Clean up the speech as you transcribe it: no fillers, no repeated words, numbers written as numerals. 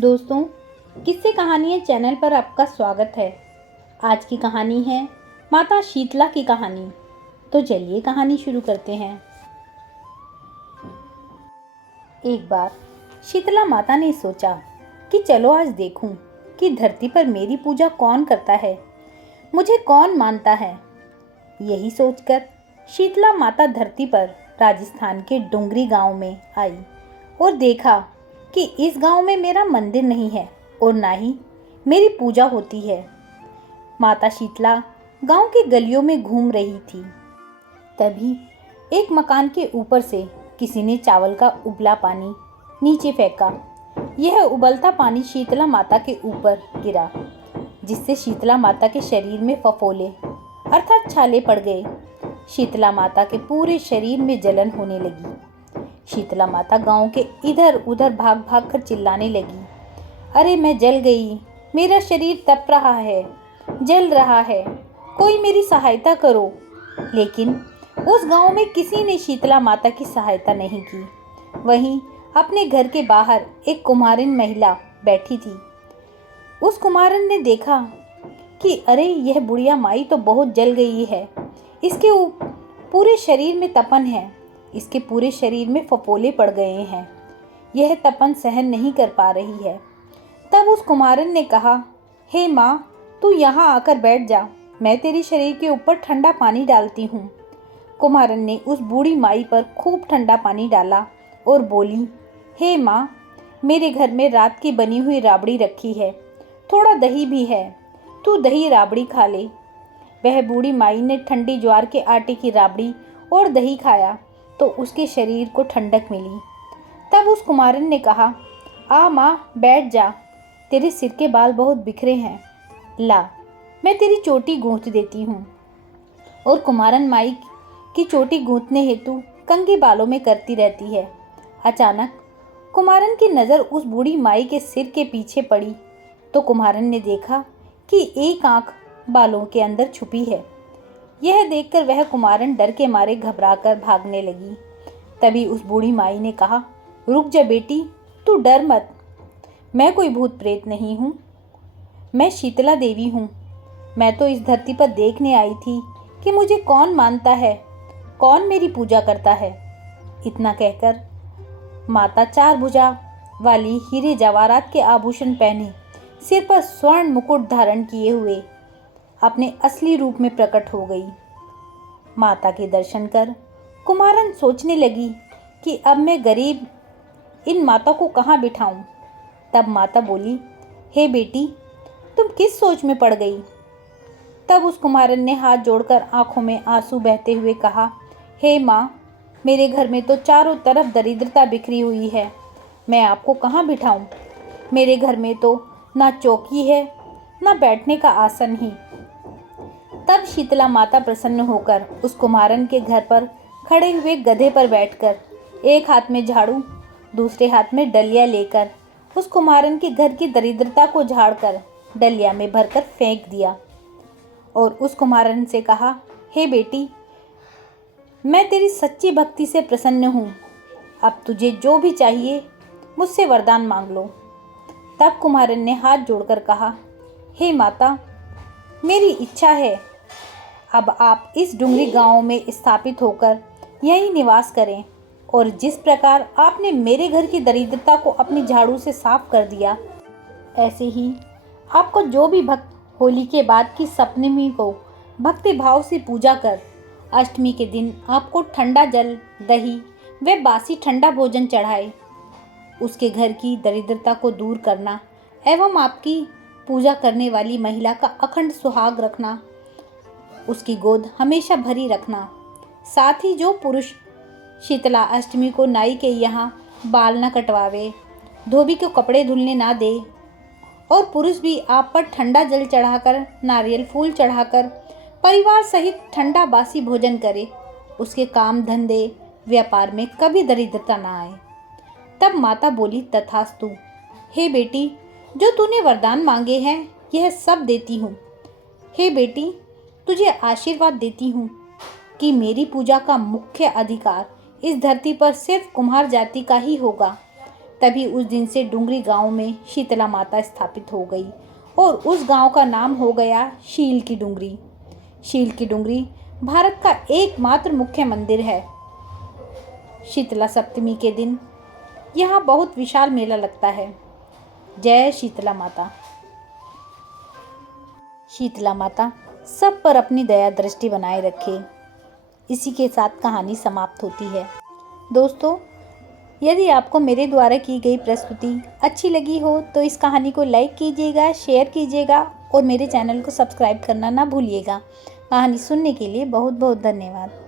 दोस्तों, किस्से कहानियाँ चैनल पर आपका स्वागत है। आज की कहानी है माता शीतला की कहानी। तो चलिए कहानी शुरू करते हैं। एक बार शीतला माता ने सोचा कि चलो आज देखूं कि धरती पर मेरी पूजा कौन करता है, मुझे कौन मानता है। यही सोचकर शीतला माता धरती पर राजस्थान के डुंगरी गांव में आई और देखा कि इस गांव में मेरा मंदिर नहीं है और ना ही मेरी पूजा होती है। माता शीतला गांव की गलियों में घूम रही थी। तभी एक मकान के ऊपर से किसी ने चावल का उबला पानी नीचे फेंका। यह उबलता पानी शीतला माता के ऊपर गिरा, जिससे शीतला माता के शरीर में फफोले अर्थात छाले पड़ गए। शीतला माता के पूरे शरीर में जलन होने लगी। शीतला माता गांव के इधर उधर भाग भाग कर चिल्लाने लगी, अरे मैं जल गई, मेरा शरीर तप रहा है, जल रहा है, कोई मेरी सहायता करो। लेकिन उस गांव में किसी ने शीतला माता की सहायता नहीं की। वहीं अपने घर के बाहर एक कुम्हारिन महिला बैठी थी। उस कुम्हारिन ने देखा कि अरे यह बुढ़िया माई तो बहुत जल गई है, इसके पूरे शरीर में तपन है, इसके पूरे शरीर में फफोले पड़ गए हैं, यह तपन सहन नहीं कर पा रही है। तब उस कुम्हारिन ने कहा, हे माँ, तू यहाँ आकर बैठ जा, मैं तेरे शरीर के ऊपर ठंडा पानी डालती हूँ। कुम्हारिन ने उस बूढ़ी माई पर खूब ठंडा पानी डाला और बोली, हे माँ, मेरे घर में रात की बनी हुई राबड़ी रखी है, थोड़ा दही भी है, तू दही राबड़ी खा ले। वह बूढ़ी माई ने ठंडी ज्वार के आटे की राबड़ी और दही खाया तो उसके शरीर को ठंडक मिली। तब उस कुम्हारिन ने कहा, आ माँ, बैठ जा, तेरे सिर के बाल बहुत बिखरे हैं, ला मैं तेरी चोटी गूंथ देती हूँ। और कुम्हारिन माई की चोटी गूंथने हेतु कंघी बालों में करती रहती है। अचानक कुम्हारिन की नज़र उस बूढ़ी माई के सिर के पीछे पड़ी तो कुम्हारिन ने देखा कि एक आंख बालों के अंदर छुपी है। यह देखकर वह कुम्हारिन डर के मारे घबराकर भागने लगी। तभी उस बूढ़ी माई ने कहा, रुक जा बेटी, तू डर मत, मैं कोई भूत प्रेत नहीं हूँ, मैं शीतला देवी हूँ। मैं तो इस धरती पर देखने आई थी कि मुझे कौन मानता है, कौन मेरी पूजा करता है। इतना कहकर माता चार भुजा वाली हीरे जवाहरात के आभूषण पहने, सिर पर स्वर्ण मुकुट धारण किए हुए अपने असली रूप में प्रकट हो गई। माता के दर्शन कर कुम्हारिन सोचने लगी कि अब मैं गरीब इन माता को कहाँ बिठाऊं। तब माता बोली, हे बेटी, तुम किस सोच में पड़ गई। तब उस कुम्हारिन ने हाथ जोड़कर आंखों में आंसू बहते हुए कहा, हे माँ, मेरे घर में तो चारों तरफ दरिद्रता बिखरी हुई है, मैं आपको कहाँ बिठाऊं। मेरे घर में तो ना चौकी है ना बैठने का आसन ही। तब शीतला माता प्रसन्न होकर उस कुम्हारिन के घर पर खड़े हुए गधे पर बैठकर एक हाथ में झाड़ू दूसरे हाथ में डलिया लेकर उस कुम्हारिन के घर की दरिद्रता को झाड़कर डलिया में भरकर फेंक दिया और उस कुम्हारिन से कहा, हे बेटी, मैं तेरी सच्ची भक्ति से प्रसन्न हूँ, अब तुझे जो भी चाहिए मुझसे वरदान मांग लो। तब कुम्हारिन ने हाथ जोड़कर कहा, हे माता, मेरी इच्छा है अब आप इस डुंगरी गांव में स्थापित होकर यहीं निवास करें और जिस प्रकार आपने मेरे घर की दरिद्रता को अपनी झाड़ू से साफ कर दिया, ऐसे ही आपको जो भी भक्त होली के बाद की सप्तमी को भक्ति भाव से पूजा कर अष्टमी के दिन आपको ठंडा जल, दही व बासी ठंडा भोजन चढ़ाए, उसके घर की दरिद्रता को दूर करना एवं आपकी पूजा करने वाली महिला का अखंड सुहाग रखना, उसकी गोद हमेशा भरी रखना। साथ ही जो पुरुष शीतला अष्टमी को नाई के यहाँ बाल न कटवावे, धोबी के कपड़े धुलने ना दे और पुरुष भी आप पर ठंडा जल चढ़ाकर, नारियल फूल चढ़ाकर परिवार सहित ठंडा बासी भोजन करे, उसके काम धंधे व्यापार में कभी दरिद्रता ना आए। तब माता बोली, तथास्तु। हे बेटी, जो तूने वरदान मांगे हैं यह सब देती हूँ। हे बेटी, तुझे आशीर्वाद देती हूँ कि मेरी पूजा का मुख्य अधिकार इस धरती पर सिर्फ कुम्हार जाति का ही होगा। तभी उस दिन से डुंगरी गांव में शीतला माता स्थापित हो गई और उस गांव का नाम हो गया शील की डुंगरी। शील की डुंगरी भारत का एकमात्र मुख्य मंदिर है। शीतला सप्तमी के दिन यहाँ बहुत विशाल मेला लगता है। जय शीतला माता। शीतला माता सब पर अपनी दया दृष्टि बनाए रखे। इसी के साथ कहानी समाप्त होती है। दोस्तों, यदि आपको मेरे द्वारा की गई प्रस्तुति अच्छी लगी हो तो इस कहानी को लाइक कीजिएगा, शेयर कीजिएगा और मेरे चैनल को सब्सक्राइब करना ना भूलिएगा। कहानी सुनने के लिए बहुत बहुत धन्यवाद।